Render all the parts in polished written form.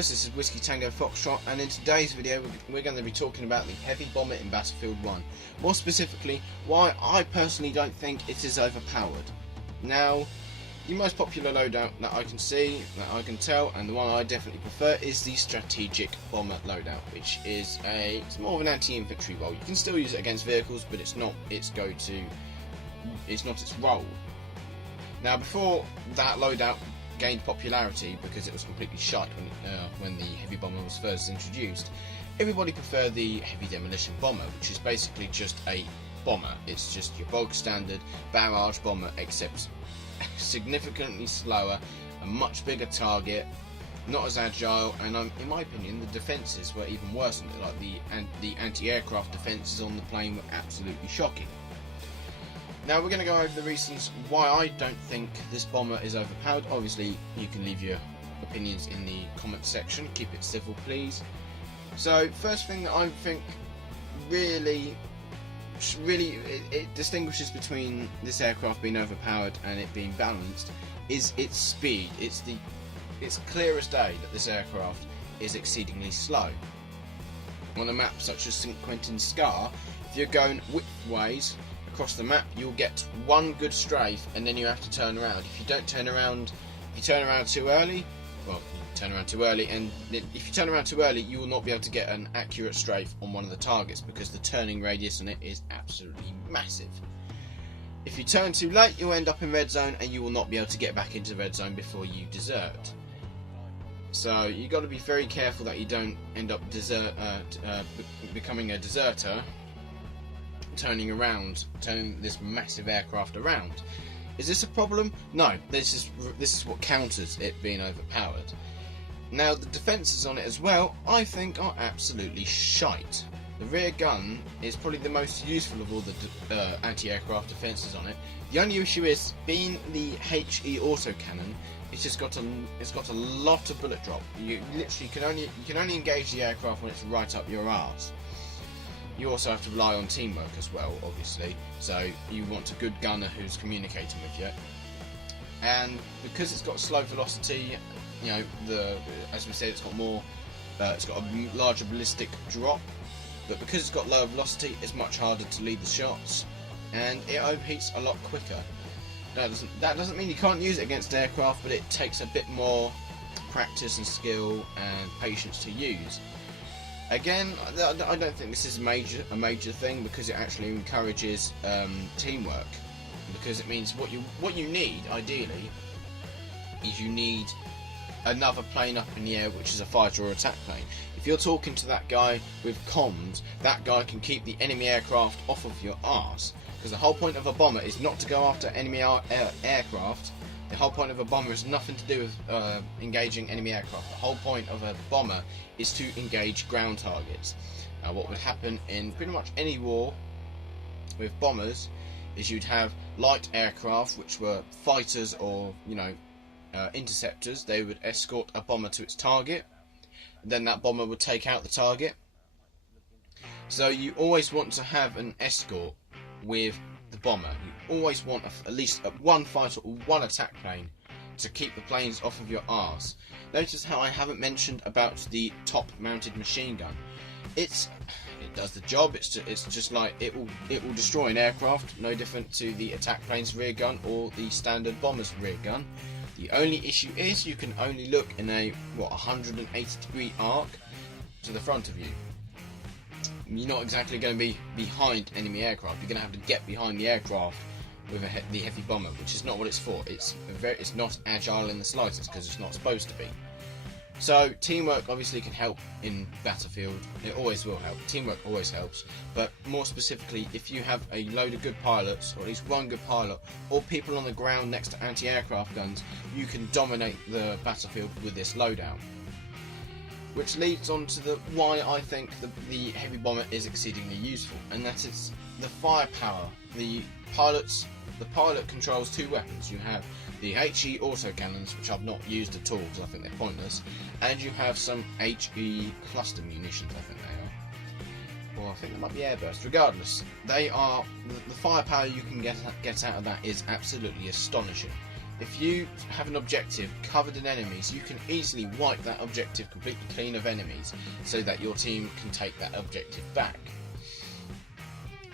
guys, this is Whiskey Tango Foxtrot, and in today's video we're going to be talking about the heavy bomber in Battlefield 1. More specifically, why I personally don't think it is overpowered. Now, the most popular loadout that I can see, that I can tell, and the one I definitely prefer is the strategic bomber loadout, which is it's more of an anti-infantry role. You can still use it against vehicles, but it's not its role. Now, before that loadout gained popularity because it was completely shite when the heavy bomber was first introduced, everybody preferred the heavy demolition bomber, which is basically just a bomber. It's just your bog standard barrage bomber, except significantly slower, a much bigger target, not as agile, and in my opinion the defences were even worse than it. Like the anti-aircraft defences on the plane were absolutely shocking. Now we're going to go over the reasons why I don't think this bomber is overpowered. Obviously you can leave your opinions in the comment section, keep it civil please. So first thing that I think really it distinguishes between this aircraft being overpowered and it being balanced is its speed. It's clear as day that this aircraft is exceedingly slow. On a map such as St. Quentin's Scar, if you're going widthways across the map, you'll get one good strafe and then you have to turn around. If you turn around too early, and if you turn around too early, you will not be able to get an accurate strafe on one of the targets because the turning radius on it is absolutely massive. If you turn too late, you'll end up in red zone and you will not be able to get back into red zone before you desert. So you've got to be very careful that you don't end up becoming a deserter, turning this massive aircraft around. Is this a problem? No, this is what counters it being overpowered. Now the defences on it as well, I think, are absolutely shite. The rear gun is probably the most useful of all the anti-aircraft defences on it. The only issue is, being the HE autocannon, it's got a lot of bullet drop. You can only engage the aircraft when it's right up your arse. You also have to rely on teamwork as well, obviously, so you want a good gunner who's communicating with you. And because it's got slow velocity, you know, as we said, it's got a larger ballistic drop, but because it's got lower velocity, it's much harder to lead the shots, and it overheats a lot quicker. That doesn't mean you can't use it against aircraft, but it takes a bit more practice and skill and patience to use. Again, I don't think this is a major thing, because it actually encourages teamwork. Because it means what you need ideally is you need another plane up in the air, which is a fighter or attack plane. If you're talking to that guy with comms, that guy can keep the enemy aircraft off of your arse. Because the whole point of a bomber is not to go after enemy aircraft. The whole point of a bomber has nothing to do with engaging enemy aircraft. The whole point of a bomber is to engage ground targets. Now, what would happen in pretty much any war with bombers is you'd have light aircraft, which were fighters or, interceptors. They would escort a bomber to its target. Then that bomber would take out the target. So you always want to have an escort with the bomber. You always want at least one fighter or one attack plane to keep the planes off of your arse. Notice how I haven't mentioned about the top mounted machine gun. It does the job. It's just like it will destroy an aircraft, no different to the attack plane's rear gun or the standard bomber's rear gun. The only issue is you can only look in a 180-degree arc to the front of you. You're not exactly going to be behind enemy aircraft. You're going to have to get behind the aircraft with the heavy bomber, which is not what it's for. It's not agile in the slightest, because it's not supposed to be. So teamwork obviously can help in Battlefield. It always will help. Teamwork always helps. But more specifically, if you have a load of good pilots, or at least one good pilot, or people on the ground next to anti-aircraft guns, you can dominate the battlefield with this loadout. Which leads on to why I think the heavy bomber is exceedingly useful, and that is the firepower. The pilot controls two weapons. You have the HE autocannons, which I've not used at all because I think they're pointless, and you have some HE cluster munitions, I think they are. Or I think they might be airburst. Regardless, they are the firepower you can get out of that is absolutely astonishing. if you have an objective covered in enemies, you can easily wipe that objective completely clean of enemies so that your team can take that objective back.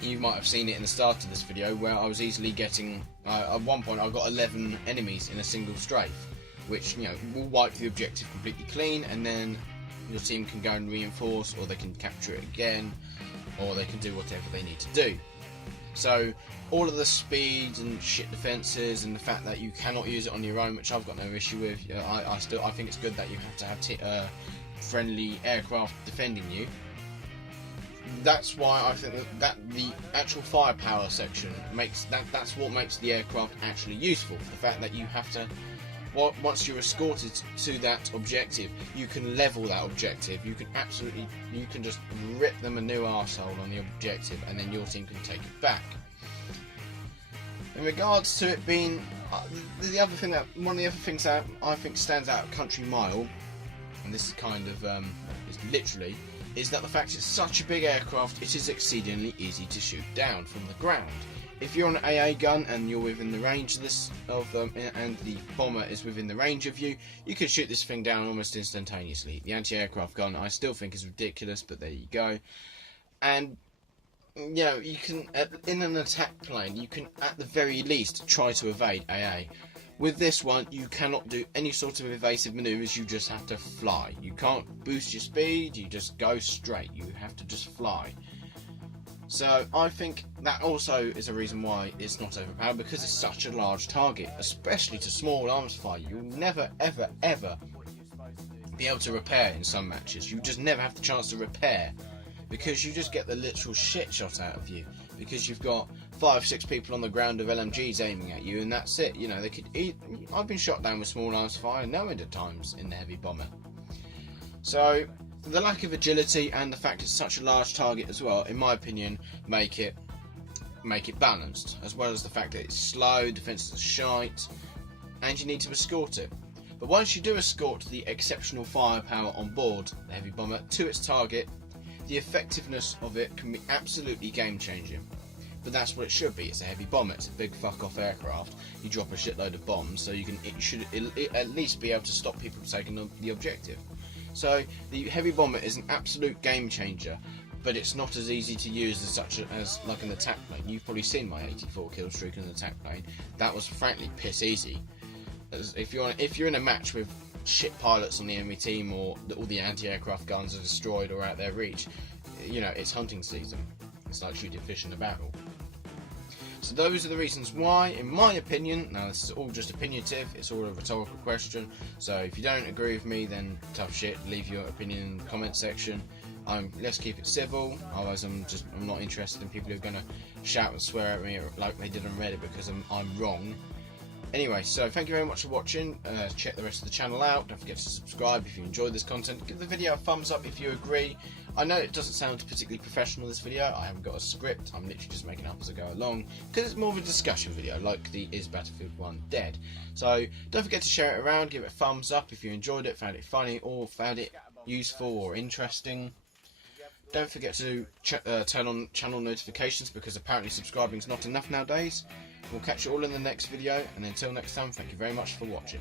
You might have seen it in the start of this video where I was easily getting, at one point I got 11 enemies in a single strafe, which, you know, will wipe the objective completely clean, and then your team can go and reinforce, or they can capture it again, or they can do whatever they need to do. So all of the speed and shit defences and the fact that you cannot use it on your own, which I've got no issue with. I think it's good that you have to have friendly aircraft defending you. That's why I think that the actual firepower section that's what makes the aircraft actually useful. The fact that you have to, once you're escorted to that objective, you can level that objective. You can just rip them a new arsehole on the objective, and then your team can take it back. In regards to it being one of the other things that I think stands out at Country Mile, and this is kind of is that the fact it's such a big aircraft, it is exceedingly easy to shoot down from the ground. If you're on an AA gun and you're within the range and the bomber is within the range of you, you can shoot this thing down almost instantaneously. The anti-aircraft gun I still think is ridiculous, but there you go. And you know, you can in an attack plane, you can at the very least try to evade AA. With this one, you cannot do any sort of evasive manoeuvres, you just have to fly. You can't boost your speed, you just go straight, you have to just fly. So I think that also is a reason why it's not overpowered, because it's such a large target, especially to small arms fire. You'll never ever ever be able to repair in some matches. You just never have the chance to repair, because you just get the literal shit shot out of you, because you've got 5-6 people on the ground with LMGs aiming at you, and that's it. You know, they could I've been shot down with small arms fire no end of times in the heavy bomber. So the lack of agility and the fact it's such a large target as well, in my opinion, make it balanced, as well as the fact that it's slow, defences are shite, and you need to escort it. But once you do escort the exceptional firepower on board the heavy bomber to its target, the effectiveness of it can be absolutely game changing. But that's what it should be. It's a heavy bomber. It's a big fuck off aircraft. You drop a shitload of bombs, so it should at least be able to stop people taking the objective. So the heavy bomber is an absolute game changer, but it's not as easy to use as like an attack plane. You've probably seen my 84 kill streak in an attack plane. That was frankly piss easy. If you're in a match with shit pilots on the enemy team, or all the anti-aircraft guns are destroyed or out their reach, you know, it's hunting season. It's like shooting fish in a barrel. So those are the reasons why, in my opinion, now this is all just opinionative, it's all a rhetorical question, so if you don't agree with me, then tough shit, leave your opinion in the comment section. Let's keep it civil, otherwise I'm not interested in people who are going to shout and swear at me like they did on Reddit because I'm wrong. Anyway, so thank you very much for watching. Check the rest of the channel out. Don't forget to subscribe if you enjoyed this content. Give the video a thumbs up if you agree. I know it doesn't sound particularly professional, this video. I haven't got a script. I'm literally just making up as I go along, because it's more of a discussion video, like the Is Battlefield 1 Dead? So don't forget to share it around. Give it a thumbs up if you enjoyed it, found it funny, or found it useful or interesting. Don't forget to turn on channel notifications, because apparently subscribing is not enough nowadays. We'll catch you all in the next video, and until next time, thank you very much for watching.